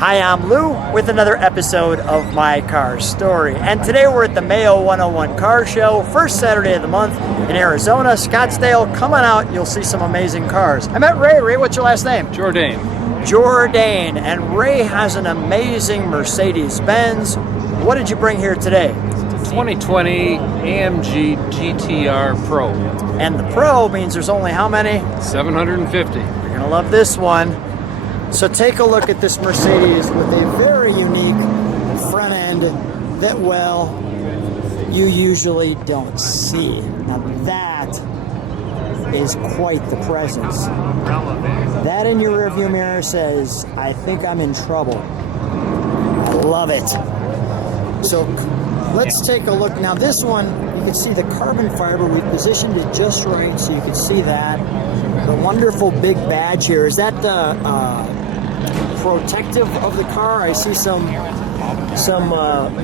Hi, I'm Lou with another episode of My Car Story. And today we're at the Mayo 101 Car Show, first Saturday of the month in Arizona, Scottsdale. Come on out, you'll see some amazing cars. I met Ray. Ray, what's your last name? Jourdain. Jourdain. And Ray has an amazing Mercedes-Benz. What did you bring here today? 2020 AMG GTR Pro. And the Pro means there's only how many? 750. You're gonna love this one. So take a look at this Mercedes with a very unique front end that, well, you usually don't see. Now that is quite the presence. That in your rearview mirror says, I think I'm in trouble. I love it. So let's take a look. Now this one, you can see the carbon fiber. We positioned it just right so you can see that. The wonderful big badge here. Is that the protective of the car? I see some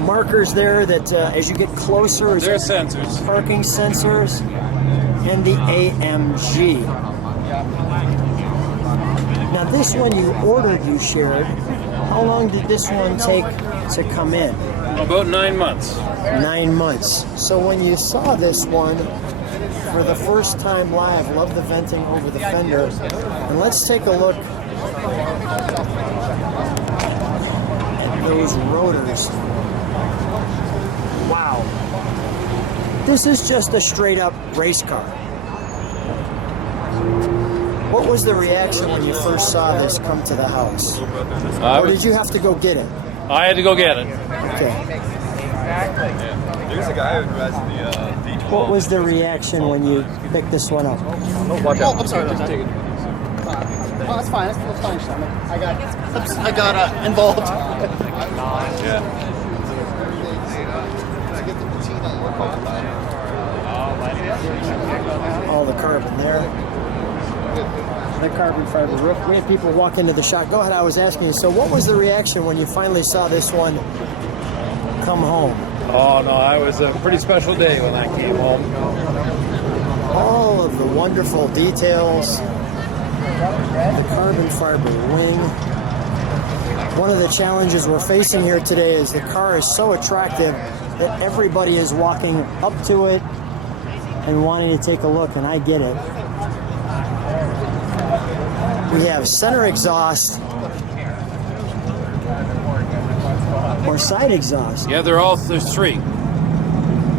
markers there that as you get closer, They're sensors. Parking sensors, and the AMG. Now this one you ordered, you shared. How long did this one take to come in? About 9 months. 9 months. So when you saw this one for the first time live, love the venting over the fender. And let's take a look at those rotors. Wow. This is just a straight up race car. What was the reaction when you first saw this come to the house? Or did you have to go get it? I had to go get it. Okay. There's a guy who has the D12. What was the reaction when you picked this one up? Oh, I'm sorry. Oh, that's fine. That's fine. I got involved. Yeah. All the carbon there. The carbon fiber roof. We had people walk into the shop. Go ahead, I was asking you, so what was the reaction when you finally saw this one come home? Oh no, it was a pretty special day when I came home. All of the wonderful details. The carbon fiber wing. One of the challenges we're facing here today is the car is so attractive that everybody is walking up to it and wanting to take a look, and I get it. We have center exhaust or side exhaust. Yeah, there's 3.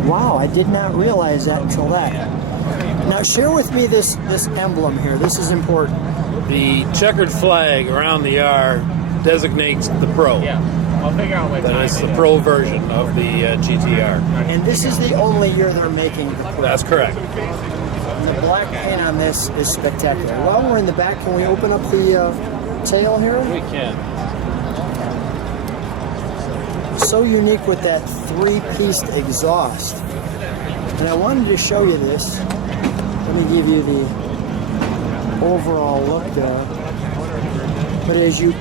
Wow, I did not realize that until that. Now share with me this emblem here. This is important. The checkered flag around the R designates the Pro. Yeah, I'll figure out what That is the Pro version of the GTR. And this is the only year they're making the Pro. That's correct. And the black paint on this is spectacular. While we're in the back, can we open up the tail here? We can. So unique with that 3-pieced exhaust. And I wanted to show you this. Let me give you the overall look there. But as you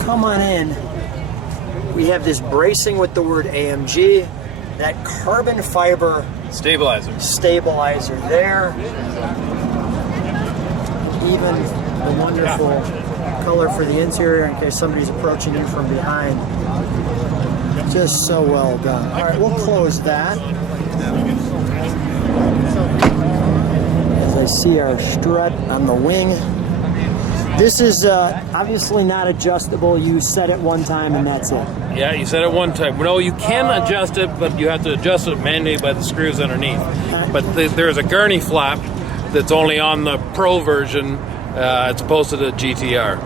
come on in, we have this bracing with the word AMG, that carbon fiber stabilizer there. Even the wonderful color for the interior in case somebody's approaching you from behind. Just so well done. All right, we'll close that. As I see our strut on the wing. This is obviously not adjustable. You set it one time and that's it. Yeah, you set it one time. No, you can adjust it, but you have to adjust it manually by the screws underneath. But there's a gurney flap that's only on the Pro version as opposed to the GTR.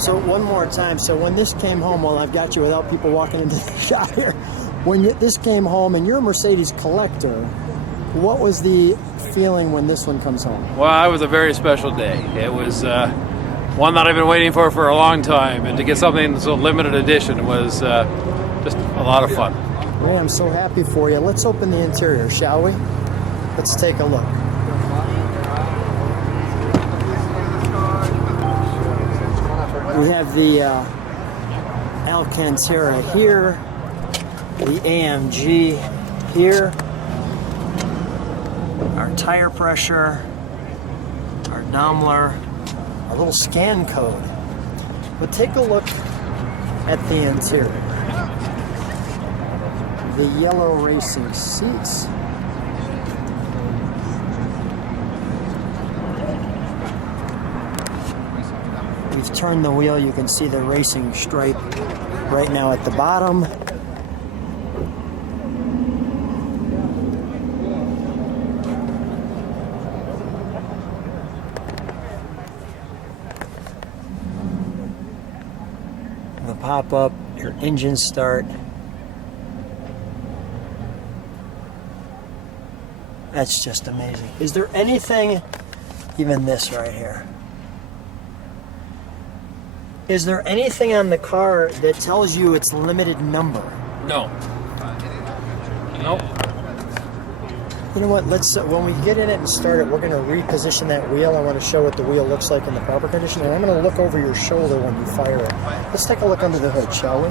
So one more time. So when this came home, well, I've got you without people walking into the shop here. When this came home, and you're a Mercedes collector, what was the feeling when this one comes home? Well, it was a very special day. It was one that I've been waiting for a long time, and to get something so limited edition was just a lot of fun. Ray, I'm so happy for you. Let's open the interior, shall we? Let's take a look. We have the Alcantara here, the AMG here, our tire pressure, our Daimler, a little scan code. But take a look at the interior. The yellow racing seats. We've turned the wheel. You can see the racing stripe right now at the bottom. The pop up, your engine start. That's just amazing. Is there anything, even this right here, is there anything on the car that tells you it's limited number? No. Nope. You know what, let's, when we get in it and start it, we're gonna reposition that wheel. I wanna show what the wheel looks like in the proper condition, and I'm gonna look over your shoulder when you fire it. Let's take a look under the hood, shall we?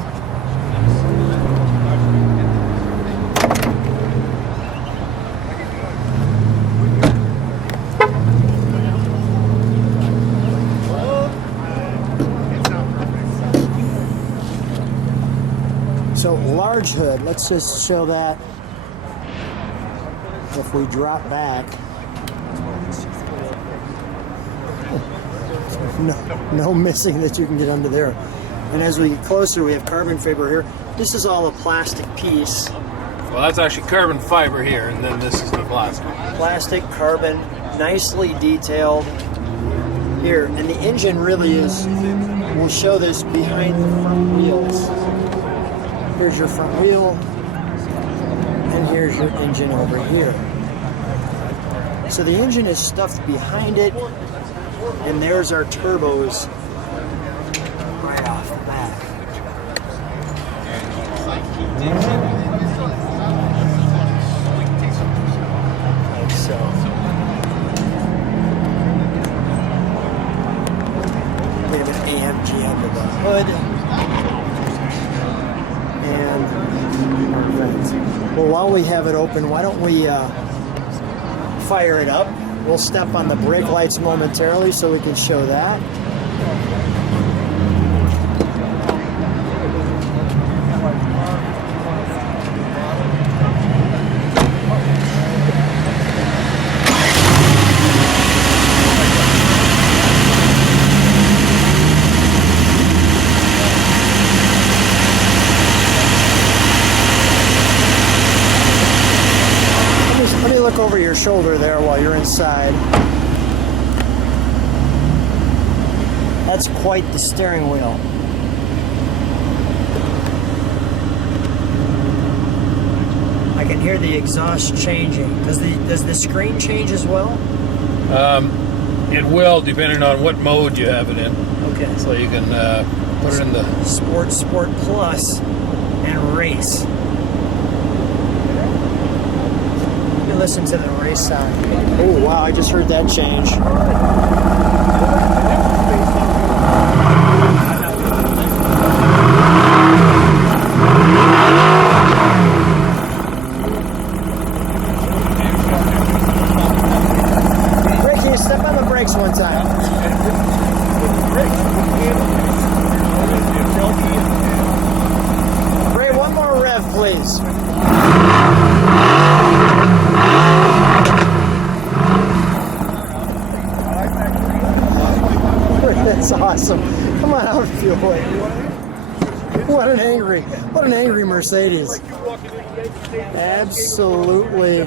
So large hood, let's just show that. If we drop back, no missing that you can get under there. And as we get closer, we have carbon fiber here. This is all a plastic piece. Well, that's actually carbon fiber here, and then this is the plastic. Plastic, carbon, nicely detailed here. And the engine really is, we'll show this behind the front wheels. Here's your front wheel, and here's your engine over here. So the engine is stuffed behind it, and there's our turbos right off the bat. Like so. We have an AMG under the hood. Well, while we have it open, why don't we fire it up? We'll step on the brake lights momentarily so we can show that. Look over your shoulder there while you're inside. That's quite the steering wheel. I can hear the exhaust changing. Does the screen change as well? It will, depending on what mode you have it in. Okay. So you can put it in the Sport Plus, and Race. Listen to the race sound. Oh wow, I just heard that change. Rick, can you step on the brakes one time? Ray, one more rev, please. That's awesome. Come on out, fuel boy. What an angry Mercedes. Absolutely.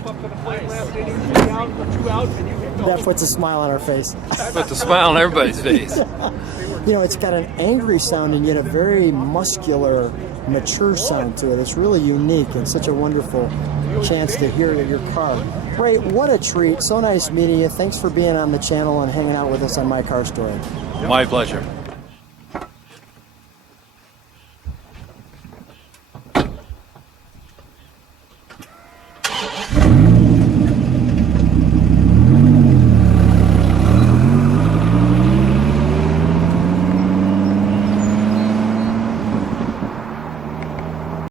That puts a smile on our face. Puts a smile on everybody's face. You know, it's got an angry sound and yet a very muscular, mature sound to it. It's really unique and such a wonderful chance to hear your car. Ray, what a treat. So nice meeting you. Thanks for being on the channel and hanging out with us on My Car Story. My pleasure.